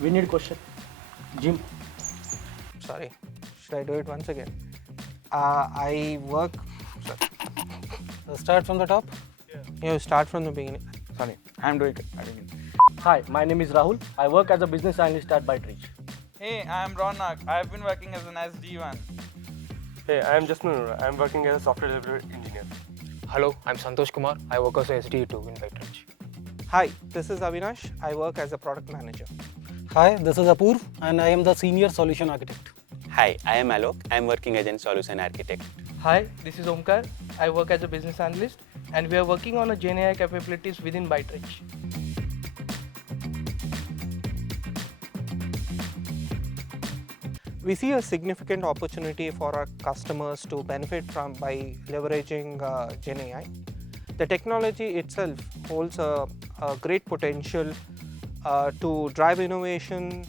We need question. Jim. Sorry, should I do it once again? I work. Sorry. Start from the top? Yeah. You start from the beginning. Sorry, I'm doing it. Hi, my name is Rahul. I work as a business analyst at Byteridge. Hey, I'm Ronak. I've been working as an SD1. Hey, I am Jasmine. I am working as a software developer engineer. Hello, I'm Santosh Kumar. I work as a SDE2 in Byteridge. Hi, this is Avinash. I work as a product manager. Hi, this is Apurv and I am the senior solution architect. Hi, I am Alok. I am working as a solution architect. Hi, this is Omkar. I work as a business analyst and we are working on a Gen AI capabilities within Byteridge. We see a significant opportunity for our customers to benefit from by leveraging Gen AI. The technology itself holds a great potential to drive innovation,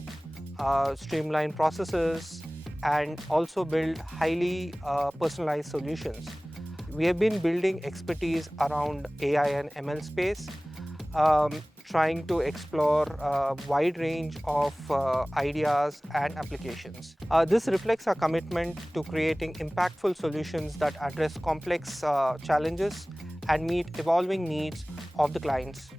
streamline processes, and also build highly personalized solutions. We have been building expertise around AI and ML space, trying to explore a wide range of ideas and applications. This reflects our commitment to creating impactful solutions that address complex challenges and meet evolving needs of the clients.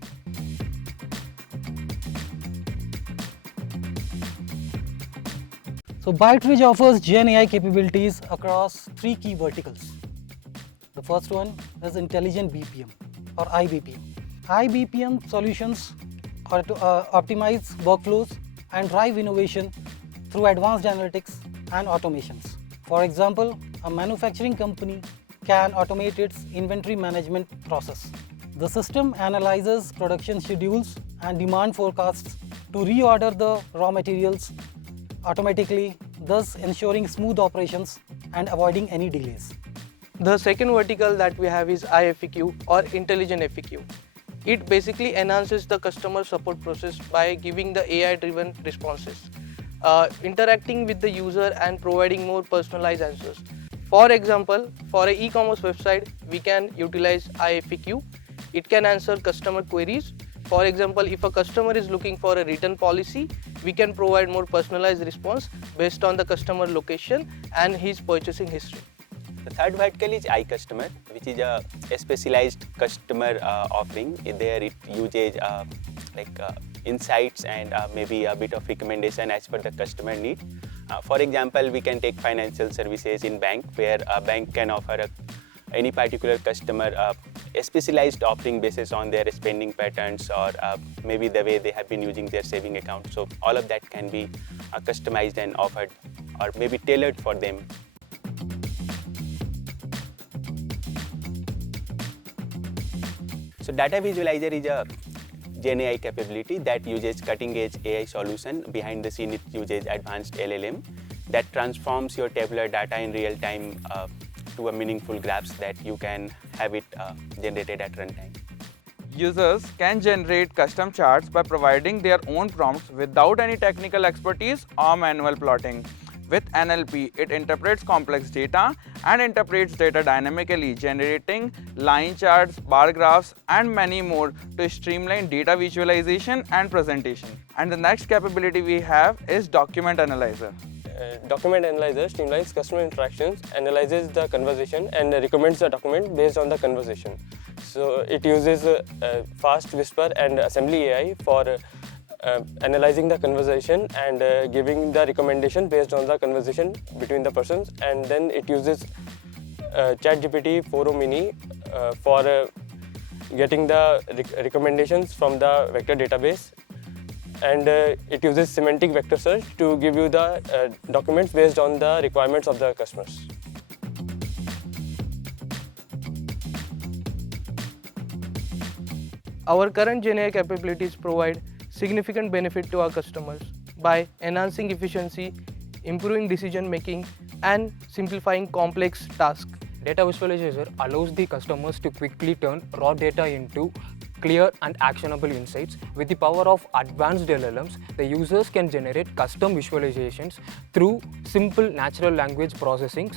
So Byteridge offers Gen AI capabilities across 3 key verticals. The first one is Intelligent BPM or IBPM. IBPM solutions are to optimize workflows and drive innovation through advanced analytics and automations. For example, a manufacturing company can automate its inventory management process. The system analyzes production schedules and demand forecasts to reorder the raw materials automatically, thus ensuring smooth operations and avoiding any delays. The second vertical that we have is iFAQ or Intelligent FAQ. It basically enhances the customer support process by giving the AI-driven responses, interacting with the user and providing more personalized answers. For example, for an e-commerce website, we can utilize iFAQ. It can answer customer queries. For example, if a customer is looking for a return policy, we can provide more personalized response based on the customer location and his purchasing history. The third vertical is iCustomer, which is a specialized customer offering. There it uses insights and maybe a bit of recommendation as per the customer need. For example, we can take financial services in bank, where a bank can offer any particular customer a specialized offering basis on their spending patterns or maybe the way they have been using their saving account. So all of that can be customized and offered or maybe tailored for them. So Data Visualizer is a Gen AI capability that uses cutting-edge AI solution. Behind the scene, it uses advanced LLM that transforms your tabular data in real time to a meaningful graphs that you can have it generated at runtime. Users can generate custom charts by providing their own prompts without any technical expertise or manual plotting. With NLP, it interprets complex data and interprets data dynamically, generating line charts, bar graphs, and many more to streamline data visualization and presentation. And the next capability we have is Document Analyzer. Document Analyzer streamlines customer interactions, analyzes the conversation, and recommends the document based on the conversation. So it uses fast whisper and assembly AI for analyzing the conversation and giving the recommendation based on the conversation between the persons, and then it uses ChatGPT 4o Mini for getting the recommendations from the vector database, and it uses semantic vector search to give you the documents based on the requirements of the customers. Our current Gen AI capabilities provide significant benefit to our customers by enhancing efficiency, improving decision making, and simplifying complex tasks. Data Visualizer allows the customers to quickly turn raw data into clear and actionable insights. With the power of advanced LLMs, the users can generate custom visualizations through simple natural language processing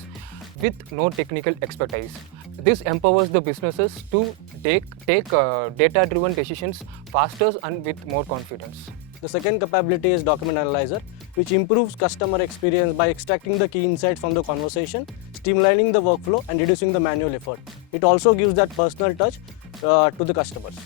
with no technical expertise. This empowers the businesses to take data-driven decisions faster and with more confidence. The second capability is document analyzer, which improves customer experience by extracting the key insights from the conversation, streamlining the workflow and reducing the manual effort. It also gives that personal touch to the customers.